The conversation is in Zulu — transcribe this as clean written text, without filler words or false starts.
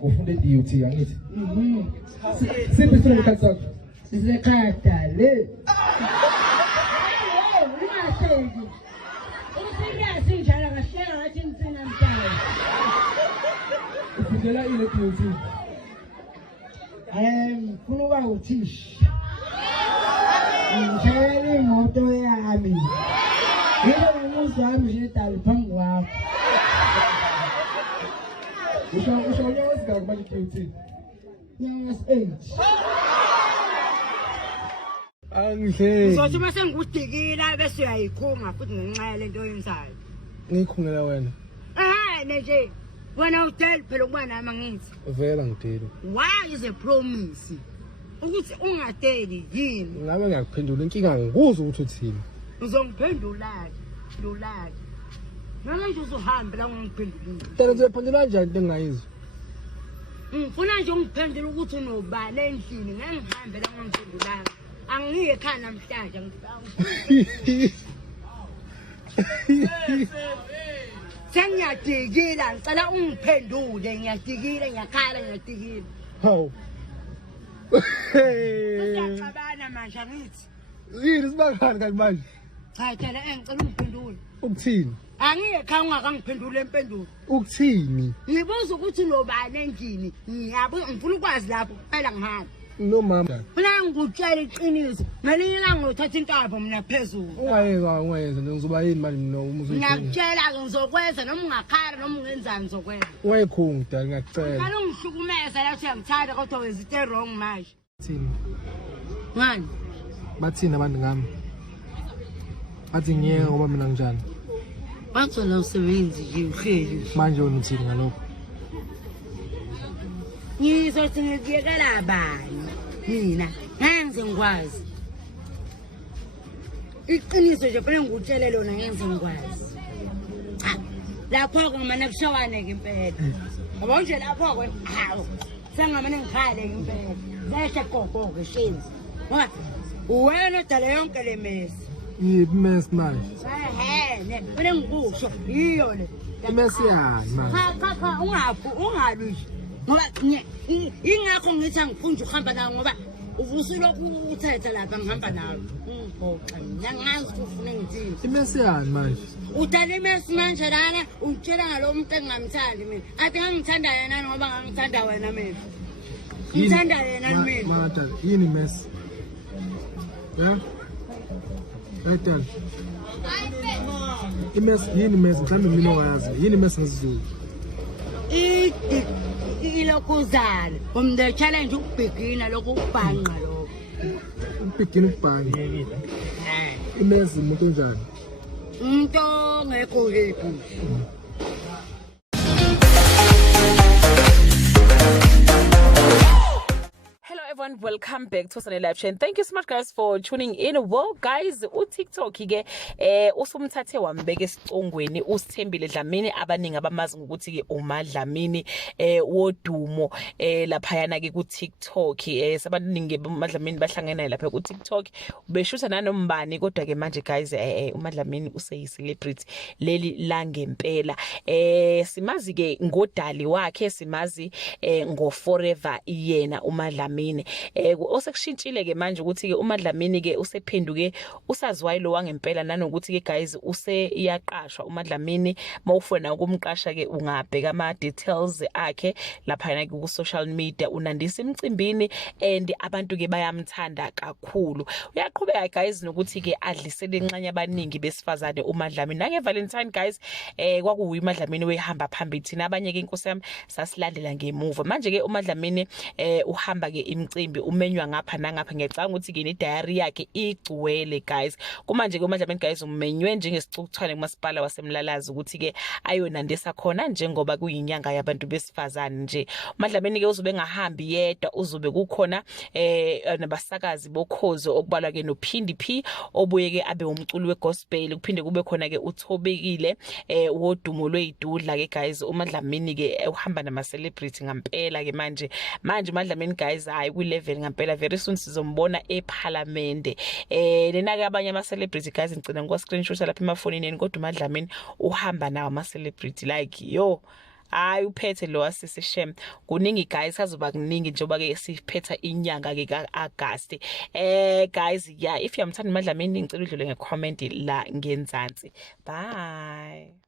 ufunde duty angithi siphi sona ikhathi sakho sisekhaya le ungahleki usiyasi njalo ngashela ngathi insina mhlanje ufundela ile duty ngifuna ukuba uthisha ngishayela imoto yami yebo umuzi wami nje dali phambi kwakho usho nyawo sigaka manje duty yes 8 angihleyi uzothi mase ngudikila bese uyayikhunga futhi ngenxa lento oyenzayo ngikhungela wena nje wena uthel phela ukuba nami ngithi vela ngidile why is a promise ukuthi ungadeli yini ngabe ngiyakuphendula inkinga ngikuza ukuthi uthini uzongiphendula noma nje uzohamba la ngiphendulile tena uzophendula kanjani into engayizwa ngifuna nje ungiphendule ukuthi unobani endlini ngeke ngihambe la ngiphendulanga angiye ekhaya namhlanje Sengiyadikila ngicela ungiphendule ngiyadikile ngiyakhala ngiyadikile hawu Usiyacabana manje ngithi yini sibangani kanti manje cha phela ngicela ungiphendule ukuthini angiye ekhaya ungakangiphendule impendulo ukuthini ngibuza ukuthi unobani endlini ngifuna ukwazi lapho kuphela ngihamba no mama mina ngikutshela iqiniso ngelinye ilanga ngothatha intaba mina phezulu ungayenza ngizoba yini manje mina umuzi ngiyakutshela ke ngizokwenza noma ungakhala noma ungenzani ngizokwenza ungayikhungi dali ngiyacela kana ungihlukumeza la uyangithanda kodwa wenza into wrong manje thini ngani bathini abantu ngami bathi ngiyeke ngoba mina njani bathola usebenzi nje uhleli manje wena uthini ngalokho ngizothi ngikuyekela bani mina ngenze ngikwazi iqiniso nje phela ngikutshele lona ngenze ngikwazi cha lapho kumana kushawane ke impela yabo nje lapho ke hawo sengamane ngikhale impela zehle gogo ke shenzi ngoba wena dala yonke le mesi yipi mess manje ne phela ngikusho yiyo le imesi yani manje cha ungabi ngoba ingakho ngithi angiphunje ukuhamba nawe ngoba uvusilokhu uthetha lapha ngihamba nawe ngiphoxa ngiyangazi ufuna ngithini imesi yani manje udala imesi manje lana utshela ngalo muntu engingamthandi mina athi ngangithanda yena ngoba ngangithanda wena mina ngithanda yena mina mama yini imesi ya Etel imesi yini imesi mhlawumbe mina owazi yini imesi ngesizulu ilokuzala umde challenge ukubhekina lokubhanqa lokho ubhekina ukubhanqa imesi umuntu njani umuntu ongekho happy everyone, welcome back to Sunday Live Chain. Thank you so much guys for tuning in. Well guys, TikTok ke usumthathe wambeka esicongweni uSithembile Dlamini abaningi abamazi ngokuthi ke uMadlamini wodumo lapha yana ke ku TikTok sabaningi uMadlamini bahlangana lapha ku TikTok ubeshutha nanombani kodwa ke manje guys uMadlamini useyi celebrity leli la ngempela simazi ke ngodali wakhe simazi ngo forever yena uMadlamini osekushintshile ke manje ukuthi ke uMadlamini ke usephenduke usaziwayilo wangempela nanokuthi ke guys useyaqashwa uMadlamini mawufuna ukumqasha ke ungabheka ama details akhe lapha na ku social media unandisa imcimbini and abantu ke bayamthanda kakhulu uyaqhubeka guys nokuthi ke adlisele inxanya abaningi besifazane uMadlamini nange Valentine guys kwakuyi uMadlamini wehamba phambili thina abanye ke inkosi yami sasilandela ngemuva manje ke uMadlamini uhamba ke imicimbi umenywa ngapha nangapha ngiyacanga ukuthi ke ne diary yakhe igcwele guys kumanje ke uMadlamini guys umenywe njengesicukthwane kumasipala wasemlalazi ukuthi ke ayonandisa khona njengoba kuyinyanga yabantu besifazane nje uMadlamini ke uzobe ngahambi yedwa uzobe kukhona nabasakazi bokhozo okubalwa ke noPhindi P obuye ke abe umculi wegospel kuphinde kube khona ke uThobekile wodumo lweyidudla ke guys uMadlamini ke uhamba nama celebrity ngampela ke manje uMadlamini guys hayi ku level ngampela very soon sizombona eParliament nena ke abanye ama celebrity guys ngicela ngikwa screenshot lapha emafonini kodwa uMadlamini uhamba nawo ama celebrity like yo hayi uphethe lo wasisi shem kuningi guys kazoba kuningi njengoba ke siphetha inyanga ke kaAugust guys yeah if yamthanda Madlamini ngicela udlule ngecomment la ngenzansi bye.